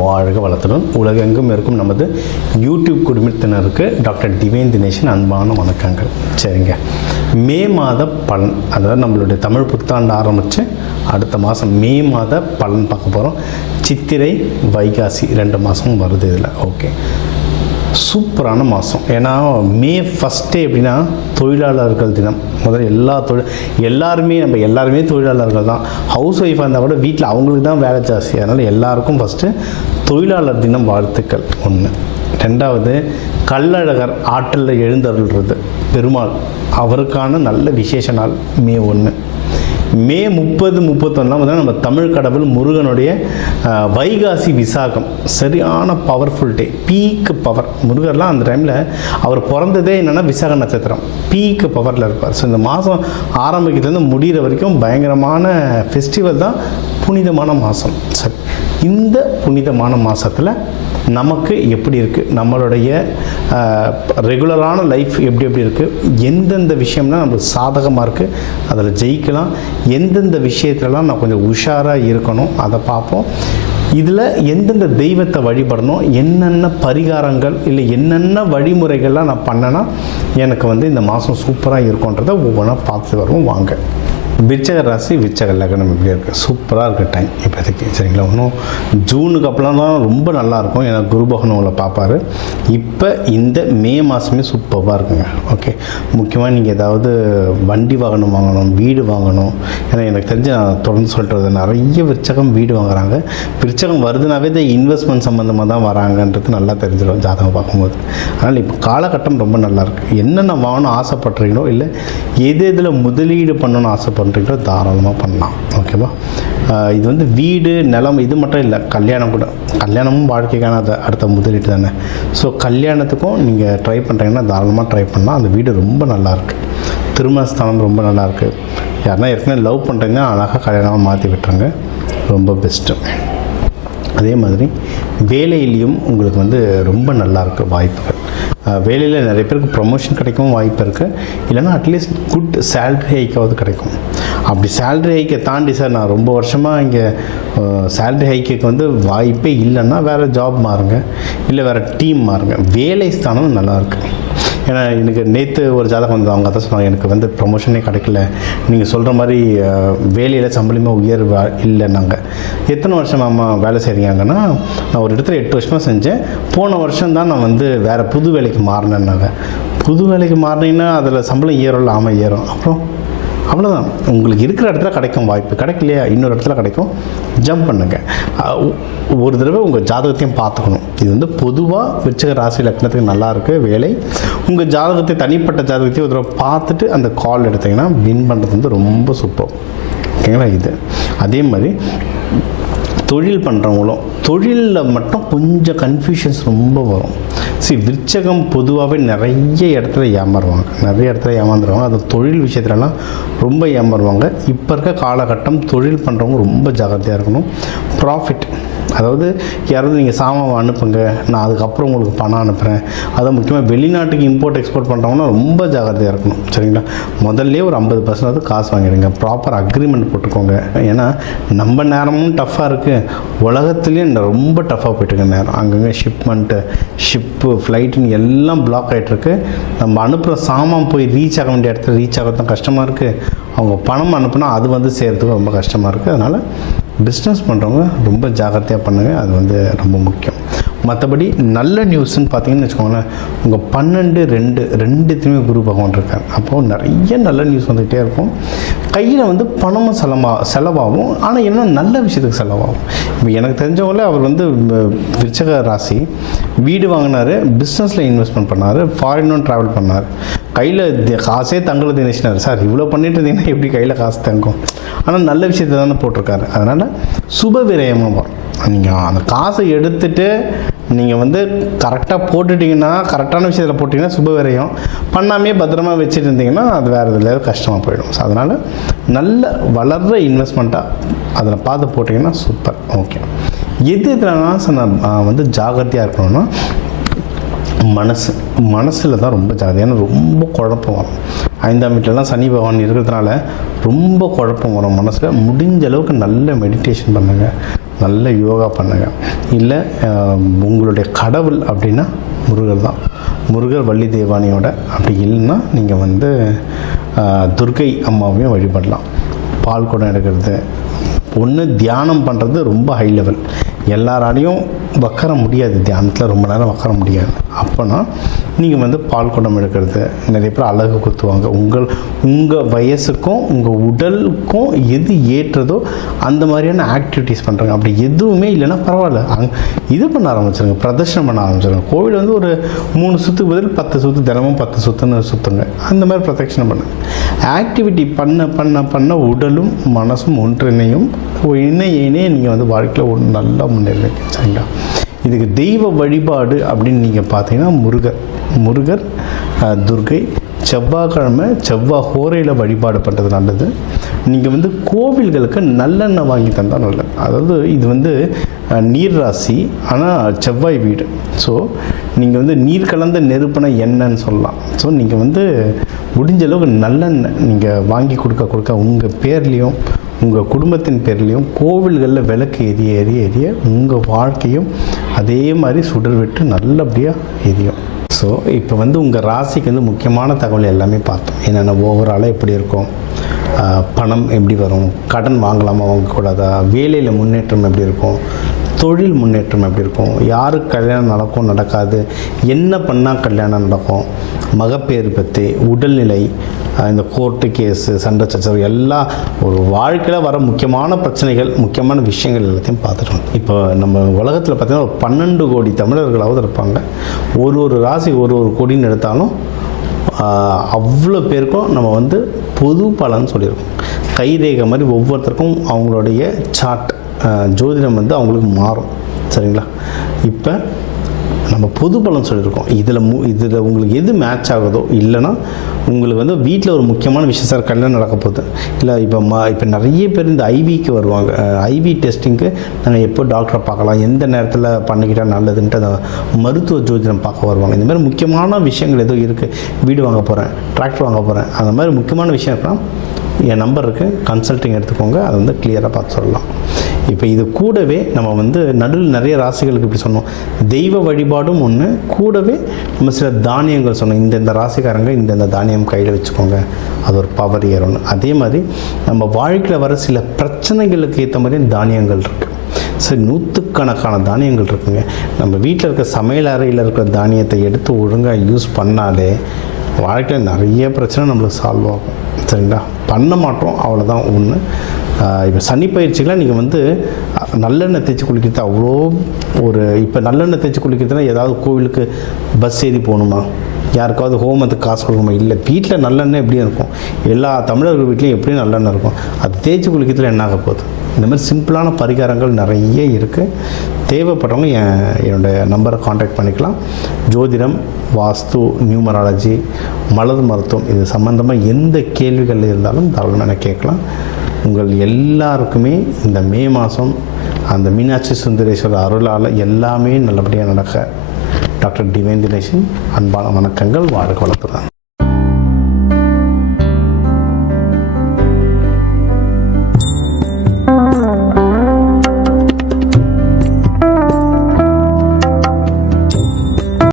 வாழ்க வளத்துடன் உலகெங்கும் இருக்கும் நமது யூடியூப் குடும்பத்தினருக்கு டாக்டர் டிவைன் தினேஷன் அன்பான வணக்கங்கள். சரிங்க, மே மாத பலன், அதாவது நம்மளுடைய தமிழ் புத்தாண்டு ஆரம்பித்து அடுத்த மாதம் மே மாத பலன் பார்க்க போகிறோம். சித்திரை வைகாசி 2 மாதமும் வருது இதில். ஓகே, சூப்பரான மாதம். ஏன்னா மே ஃபஸ்ட்டே எப்படின்னா தொழிலாளர்கள் தினம். முதல்ல எல்லாருமே தொழிலாளர்கள் தான். ஹவுஸ் ஒய்ஃபாக இருந்தால் கூட வீட்டில் அவங்களுக்கு தான் வேலை ஜாஸ்தி. அதனால் எல்லாருக்கும் ஃபஸ்ட்டு தொழிலாளர் தினம் வாழ்த்துக்கள் 1. 2வது கள்ளழகர் ஆற்றில் எழுந்தருள்றது பெருமாள், அவருக்கான நல்ல விசேஷ நாள் மே 1. மே 30, 31 நம்ம தமிழ் கடவுள் முருகனுடைய வைகாசி விசாகம், சரியான பவர்ஃபுல் டே, பீக்கு பவர். முருகர்லாம் அந்த டைமில் அவர் பிறந்ததே என்னென்னா விசாக நட்சத்திரம், பீக்கு பவரில் இருப்பார். ஸோ இந்த மாதம் ஆரம்பிக்கிறதுலேருந்து முடிகிற வரைக்கும் பயங்கரமான ஃபெஸ்டிவல் தான், புனிதமான மாதம். சரி, இந்த புனிதமான மாதத்தில் நமக்கு எப்படி இருக்குது, நம்மளுடைய ரெகுலரான லைஃப் எப்படி இருக்குது, எந்தெந்த விஷயம்லாம் நம்மளுக்கு சாதகமாக இருக்குது, அதில் ஜெயிக்கலாம், எந்தெந்த விஷயத்துலலாம் நான் கொஞ்சம் உஷாராக இருக்கணும், அதை பார்ப்போம். இதில் எந்தெந்த தெய்வத்தை வழிபடணும், என்னென்ன பரிகாரங்கள் இல்லை என்னென்ன வழிமுறைகள்லாம் நான் பண்ணேன்னா எனக்கு இந்த மாதம் சூப்பராக இருக்கும்ன்றதை ஒவ்வொன்றா பார்த்து வருவோம். வாங்க. விருச்சக ராசி, விருச்சக லக்னம் எப்படி இருக்குது? சூப்பராக இருக்குது டைம் இப்போதைக்கு. சரிங்களா, இன்னும் ஜூனுக்கு அப்புறம் தான் ரொம்ப நல்லாயிருக்கும். ஏன்னா குரு பகவான் உங்களை பார்ப்பார். இப்போ இந்த மே மாதமே சூப்பராக இருக்குங்க. ஓகே, முக்கியமாக நீங்கள் ஏதாவது வண்டி வாகனம் வாங்கணும், வீடு வாங்கணும். ஏன்னா எனக்கு தெரிஞ்சு நான் தொடர்ந்து சொல்கிறது நிறைய விருச்சகம் வீடு வாங்குறாங்க. விருச்சகம் வருதுனாவே இந்த இன்வெஸ்ட்மெண்ட் சம்மந்தமாக தான் வராங்கன்றது நல்லா தெரிஞ்சிடும் ஜாதகம் பார்க்கும்போது. அதனால் இப்போ காலகட்டம் ரொம்ப நல்லாயிருக்கு. என்னென்ன வாங்கணும் ஆசைப்படுறீங்களோ, இல்லை எதில் முதலீடு பண்ணணும்னு ஆசைப்படுறீங்களோ தாராளமாக பண்ணலாம். ஓகேவா? இது வீடு நிலம் இது மட்டும் இல்லை, கல்யாணம் கூட. கல்யாணமும் வாழ்க்கைக்கான அடுத்த முதலீடு தானே. ஸோ கல்யாணத்துக்கும் நீங்கள் ட்ரை பண்ணுறீங்கன்னா தாராளமாக ட்ரை பண்ணலாம். அந்த வீடு ரொம்ப நல்லாயிருக்கு, திருமணஸ்தானம் ரொம்ப நல்லாயிருக்கு. யாருன்னா ஏற்கனவே லவ் பண்ணுறீங்கன்னா அழகாக கல்யாணமாக மாற்றி விட்டுருங்க, ரொம்ப பெஸ்ட்டு. அதே மாதிரி வேலையிலையும் உங்களுக்கு ரொம்ப நல்லாயிருக்கு வாய்ப்புகள். வேலையில் நிறைய பேருக்கு ப்ரொமோஷன் கிடைக்கவும் வாய்ப்பு இருக்குது. இல்லைனா அட்லீஸ்ட் குட் சேல்ரி ஹைக்காவது கிடைக்கும். அப்படி சேல்ரி ஹைக்கை தாண்டி சார் நான் ரொம்ப வருஷமாக இங்கே சேல்ரி ஹைக்கு வாய்ப்பே இல்லைன்னா வேறு ஜாப் மாறுங்க, இல்லை வேறு டீம் மாறுங்க. வேலை ஸ்தானம் நல்லாயிருக்கு. ஏன்னா எனக்கு நேற்று ஒரு ஜாதகம் வந்தது, அவங்க தான் சொன்னாங்க எனக்கு ப்ரொமோஷனே கிடைக்கல, நீங்கள் சொல்கிற மாதிரி வேலையில் சம்பளமே உயர்வு இல்லை. நாங்கள் எத்தனை வருஷம் வேலை செய்கிறீங்கன்னா, நான் ஒரு இடத்துல 8 வருஷமாக செஞ்சேன். போன வருஷம் தான் நான் வேறு புது வேலைக்கு மாறினேன்னாங்க. புது வேலைக்கு மாறினீங்கன்னா அதில் சம்பளம் ஏறும், ஆமாம் ஏறும். அப்புறம் அவ்வளோதான், உங்களுக்கு இருக்கிற இடத்துல கிடைக்கும் வாய்ப்பு. கிடைக்கலையா, இன்னொரு இடத்துல கிடைக்கும், ஜம்ப் பண்ணுங்கள். ஒரு தடவை உங்கள் ஜாதகத்தையும் பார்த்துக்கணும். இது பொதுவாக விருச்சிக ராசி லக்னத்துக்கு நல்லாயிருக்கு வேலை. உங்கள் ஜாதகத்தை, தனிப்பட்ட ஜாதகத்தையும் ஒரு தடவை பார்த்துட்டு அந்த கால் எடுத்திங்கன்னா வின் பண்ணுறது ரொம்ப சூப்பர். ஓகேங்களா? இது அதே மாதிரி தொழில் பண்ணுறவங்களும் தொழிலில் மட்டும் கொஞ்சம் கன்ஃபியூஷன்ஸ் ரொம்ப வரும். விருச்சகம் பொதுவாகவே நிறைய இடத்துல ஏமாந்துருவாங்க. அது தொழில் விஷயத்துலலாம் ரொம்ப ஏமாறுவாங்க. இப்போ இருக்க காலகட்டம் தொழில் பண்ணுறவங்க ரொம்ப ஜாக்கிரதையாக இருக்கணும். ப்ராஃபிட், அதாவது யாராவது நீங்கள் சாமான் அனுப்புங்க, நான் அதுக்கப்புறம் உங்களுக்கு பணம் அனுப்புகிறேன். அதுவும் முக்கியமாக வெளிநாட்டுக்கு இம்போர்ட் எக்ஸ்போர்ட் பண்ணுறவங்கன்னா ரொம்ப ஜாக்கிரதையாக இருக்கணும். சரிங்களா, முதல்ல ஒரு 50% காசு வாங்கிடுங்க, ப்ராப்பர் அக்ரிமெண்ட் போட்டுக்கோங்க. ஏன்னா நம்ம நேரமும் டஃப்பாக இருக்குது, உலகத்துலேயும் ரொம்ப டஃப்பாக போய்ட்டுருக்க நேரம். அங்கங்கே ஷிப்பு ஃப்ளைட்டுன்னு எல்லாம் பிளாக் ஆகிட்டுருக்கு. நம்ம அனுப்புகிற சாமான் போய் ரீச் ஆக வேண்டிய இடத்துல ரீச் ஆகிறது கஷ்டமாக இருக்குது. அவங்க பணம் அனுப்புனா அது சேர்றதுக்கு ரொம்ப கஷ்டமாக இருக்குது. அதனால் பிஸ்னஸ் பண்ணுறவங்க ரொம்ப ஜாக்கிரதையாக பண்ணுங்கள், அது ரொம்ப முக்கியம். மற்றபடி நல்ல நியூஸ்ன்னு பார்த்தீங்கன்னு வச்சுக்கோங்களேன், உங்கள் 12, 2 ரெண்டுத்தையுமே குரு பகவான் இருக்கார். அப்போது நிறைய நல்ல நியூஸ் வந்துகிட்டே இருக்கும். கையில் பணமும் செலவாகும். ஆனால் என்ன நல்ல விஷயத்துக்கு செலவாகும். இப்போ எனக்கு தெரிஞ்சவங்களே அவர் விருச்சிக ராசி வீடு வாங்கினார், பிஸ்னஸில் இன்வெஸ்ட்மெண்ட் பண்ணார், ஃபாரினும் ட்ராவல் பண்ணார். கையில் காசே தங்கலை தினேஷனார். சார் இவ்வளோ பண்ணிட்டு இருந்தீங்கன்னா எப்படி கையில் காசு தங்கும்? ஆனால் நல்ல விஷயத்தை தானே போட்டிருக்காரு. அதனால் சுப விரயமாக வரும். நீங்கள் அந்த காசை எடுத்துகிட்டு நீங்கள் கரெக்டாக போட்டுட்டிங்கன்னா, கரெக்டான விஷயத்தில் போட்டிங்கன்னா சுப விரயம். பண்ணாமே பத்திரமா வச்சுட்டு இருந்தீங்கன்னா அது வேறு இதில் கஷ்டமாக போயிடும். ஸோ அதனால் நல்ல வளர்கிற இன்வெஸ்ட்மெண்ட்டாக அதில் பார்த்து போட்டிங்கன்னா சூப்பர். ஓகே, எதுனா சார் நான் ஜாகிரதையாக இருக்கணும்னா மனசில் தான் ரொம்ப ஜாகிரதை. ஏன்னா ரொம்ப குழப்பம் வரும். 5ஆம் வீட்டிலலாம் சனி பகவான் இருக்கிறதுனால ரொம்ப குழப்பம் வரும் மனசில். முடிஞ்ச அளவுக்கு நல்ல மெடிடேஷன் பண்ணுங்கள், நல்ல யோகா பண்ணுங்கள். இல்லை உங்களுடைய கடவுள் அப்படின்னா முருகர் தான், முருகர் வள்ளி தேவானியோட. அப்படி இல்லைன்னா நீங்கள் வந்து துர்க்கை அம்மாவையும் வழிபடலாம். பால் குடம் எடுக்கிறது, ஒன்று தியானம் பண்ணுறது ரொம்ப ஹை லெவல், எல்லாராலையும் உட்கார முடியாது, தியானத்தில் ரொம்ப நேரம் உட்கார முடியாது. அப்போனா நீங்கள் வந்து பால் குடம் எடுக்கிறது, நிறைய பேர் அழகு குத்துவாங்க. உங்கள் வயசுக்கும் உங்கள் உடலுக்கும் எது ஏற்றதோ அந்த மாதிரியான ஆக்டிவிட்டீஸ் பண்ணுறாங்க. அப்படி எதுவுமே இல்லைன்னா பரவாயில்ல, இது பண்ண ஆரம்பிச்சிருங்க, பிரதர்ஷனம் பண்ண ஆரம்பிச்சிருங்க. கோவில் வந்து ஒரு 3 சுற்றுக்கு பதில் 10 சுற்று, தினமும் 10 சுற்றுன்னு சுற்றுங்க. அந்த மாதிரி பிரதட்சணம் பண்ணுங்க. ஆக்டிவிட்டி பண்ண பண்ண பண்ண உடலும் மனசும் ஒன்றிணையும். இணையே நீங்கள் வந்து வாழ்க்கையில் ஒரு நல்லா முன்னேறிங்க. சரிங்களா? இதுக்கு தெய்வ வழிபாடு அப்படின்னு நீங்கள் பார்த்தீங்கன்னா முருகர், துர்க்கை, செவ்வாய்க்கிழமை செவ்வாய் ஹோரையில் வழிபாடு பண்ணுறது நல்லது. நீங்கள் வந்து கோவில்களுக்கு நல்லெண்ணெய் வாங்கி தந்தால் நல்லது. அதாவது இது வந்து நீர் ராசி, ஆனால் செவ்வாய் வீடு. ஸோ நீங்கள் வந்து நீர் கலந்த நெருப்பின எண்ணெய்ன்னு சொல்லலாம். ஸோ நீங்கள் வந்து முடிஞ்ச அளவுக்கு நல்லெண்ணெய் நீங்கள் வாங்கி கொடுக்க உங்கள் பேர்லேயும் உங்கள் குடும்பத்தின் பேர்லேயும் கோவில்களில் விளக்கு எரிய உங்கள் வாழ்க்கையும் அதே மாதிரி சுடர் விட்டு நல்லபடியாக எரியும். ஸோ இப்போ வந்து உங்கள் ராசிக்கு வந்து முக்கியமான தகவல் எல்லாமே பார்த்தோம். என்னென்ன ஓவராலாக எப்படி இருக்கும், பணம் எப்படி வரும், கடன் வாங்கலாமா வாங்கக்கூடாதா, வேலையில் முன்னேற்றம் எப்படி இருக்கும், தொழில் முன்னேற்றம் எப்படி இருக்கும், யாருக்கு கல்யாணம் நடக்கும் நடக்காது, என்ன பண்ணால் கல்யாணம் நடக்கும், மகப்பேறு பற்றி, உடல்நிலை, இந்த கோர்ட்டு கேஸு, சண்டை சச்சரவு, எல்லாம் ஒரு வாழ்க்கையில் வர முக்கியமான பிரச்சனைகள், முக்கியமான விஷயங்கள் எல்லாத்தையும் பார்த்துட்டோம். இப்போ நம்ம உலகத்தில் பார்த்திங்கன்னா ஒரு 12 கோடி தமிழர்களாவது இருப்பாங்க. ஒரு ராசி ஒரு கோடின்னு எடுத்தாலும் அவ்வளோ பேருக்கும் நம்ம வந்து பொது பலன் சொல்லியிருக்கோம். கைரேகை மாதிரி ஒவ்வொருத்தருக்கும் அவங்களுடைய சார்ட், ஜோதிடம் வந்து அவங்களுக்கு மாறும். சரிங்களா? இப்போ நம்ம பொது பலன் சொல்லியிருக்கோம். இதில் உங்களுக்கு எது மேட்ச் ஆகுதோ, இல்லைன்னா உங்களுக்கு வந்து வீட்டில் ஒரு முக்கியமான விஷயம், சார் கல்யாணம் நடக்க போகுது, இல்லை இப்போ நிறைய பேர் இந்த ஐவிக்கு வருவாங்க. ஐவி டெஸ்டிங்க்கு நாங்கள் எப்போ டாக்டரை பார்க்கலாம், எந்த நேரத்தில் பண்ணிக்கிட்டால் நல்லதுன்ட்டு அந்த மருத்துவ ஜோதிடம் பார்க்க வருவாங்க. இந்த மாதிரி முக்கியமான விஷயங்கள் ஏதோ இருக்குது, வீடு வாங்க போகிறேன், டிராக்டர் வாங்க போகிறேன், அந்த மாதிரி முக்கியமான விஷயம் இருக்கலாம், என் நம்பர் இருக்குது, கன்சல்ட்டிங் எடுத்துக்கோங்க, அதை வந்து கிளியராக பார்த்து சொல்லலாம். இப்போ இது கூடவே நம்ம வந்து நடுவில் நிறைய ராசிகளுக்கு இப்படி சொன்னோம், தெய்வ வழிபாடும் ஒன்று, கூடவே நம்ம சில தானியங்கள் சொன்னோம். இந்த ராசிக்காரங்க இந்த தானியம் கையில் வச்சுக்கோங்க, அது ஒரு பவர் ஏறணும். அதே மாதிரி நம்ம வாழ்க்கையில் வர சில பிரச்சனைகளுக்கு ஏற்ற மாதிரி தானியங்கள் இருக்குது. சரி, 100கணக்கான தானியங்கள் இருக்குங்க. நம்ம வீட்டில் இருக்க சமையல் அறையில் இருக்கிற தானியத்தை எடுத்து ஒழுங்காக யூஸ் பண்ணாலே வாழ்க்கையில் நிறைய பிரச்சனை நம்மளுக்கு சால்வ் ஆகும். சரிங்களா? பண்ண மாட்டோம், அவ்வளோதான் ஒன்று. இப்போ சனி பயிற்சிக்கெலாம் நீங்கள் வந்து நல்லெண்ணெய் தேய்ச்சி குளிக்கிறது அவ்வளோ இப்போ நல்லெண்ணெய் தேய்ச்சி குளிக்கிறதுனா ஏதாவது கோவிலுக்கு பஸ் ஏறி போகணுமா, யாருக்காவது ஹோமத்துக்கு காசு கொடுக்கணுமா? இல்லை, வீட்டில் நல்லெண்ணெய் எப்படியும் இருக்கும், எல்லா தமிழர்கள் வீட்லேயும் எப்படியும் நல்லெண்ணெய் இருக்கும். அது தேய்ச்சி குளிக்கிறதுல என்ன ஆக போகுது? இந்த மாதிரி சிம்பிளான பரிகாரங்கள் நிறைய இருக்குது. தேவைப்படுறவங்க என்னோடய நம்பரை காண்டாக்ட் பண்ணிக்கலாம். ஜோதிடம், வாஸ்து, நியூமராலஜி, மலர் மருத்துவம், இது சம்மந்தமாக எந்த கேள்விகள் இருந்தாலும் தாராளமாக கேட்கலாம். உங்கள் எல்லாருக்குமே இந்த மே மாதம் அந்த மீனாட்சி சுந்தரேஸ்வரர் அருளால் எல்லாமே நல்லபடியாக நடக்க டாக்டர் டிவைன் தினேஷன் அன்பான வணக்கங்கள். வாழ்க வளத்துடன்.